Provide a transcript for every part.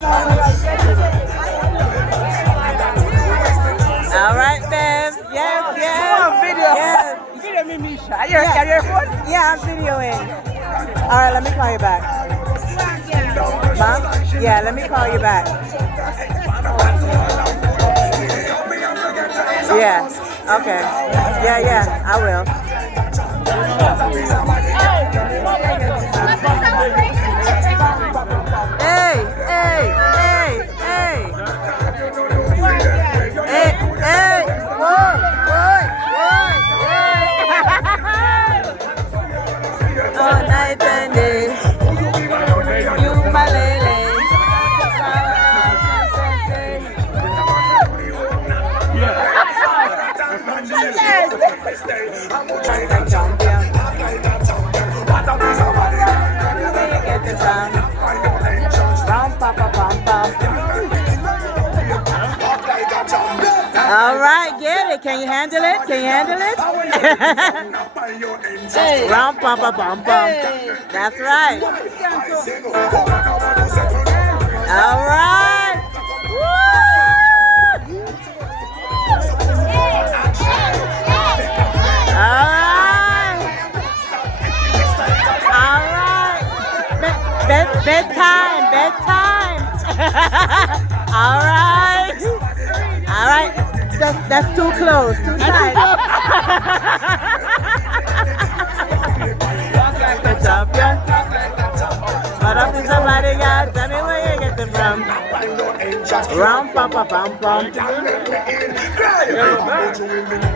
All right, Bev. Yes, yes. Come on, video. Yes. Video me, Misha. Are you on your phone? Yeah, I'm videoing. All right, let me call you back. Mom? Yeah, let me call you back. Yeah, okay. Yeah, yeah, I will. Hey, hey, hey, hey. Hey, hey. Whoa, whoa, whoa, whoa. All night and day. You my lady. All right, get it. Can you handle it? Can you handle it? Hey. Rum, pum, pum, pum, pum. That's right. All right. Woo! All right. All right. Bedtime. Bedtime. All right. All right. That's too close. Too tight. Good job, yeah. What up to somebody, guys? Tell me where you get it from. Rum, pum, pum, pum, pum.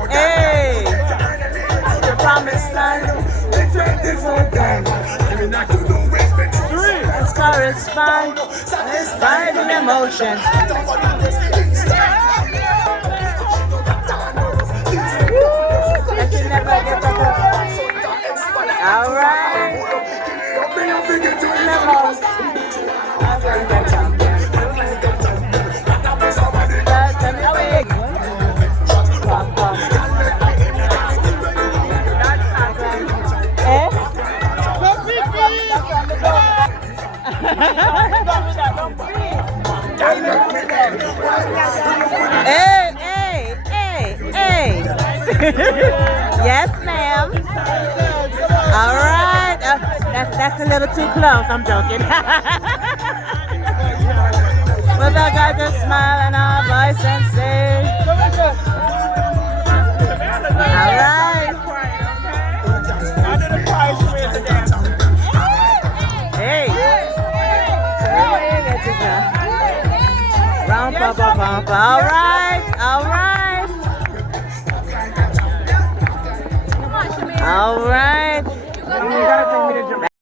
Hey. The promised land. Let's correspond. Let's find an emotion. All right. Hey, hey, hey, hey. Yes, ma'am. All right. That's a little too close. I'm joking. With our guys that smile and our voice and say. All right. Hey. Round, pa, pa, pa, pa. All right. All right. All right.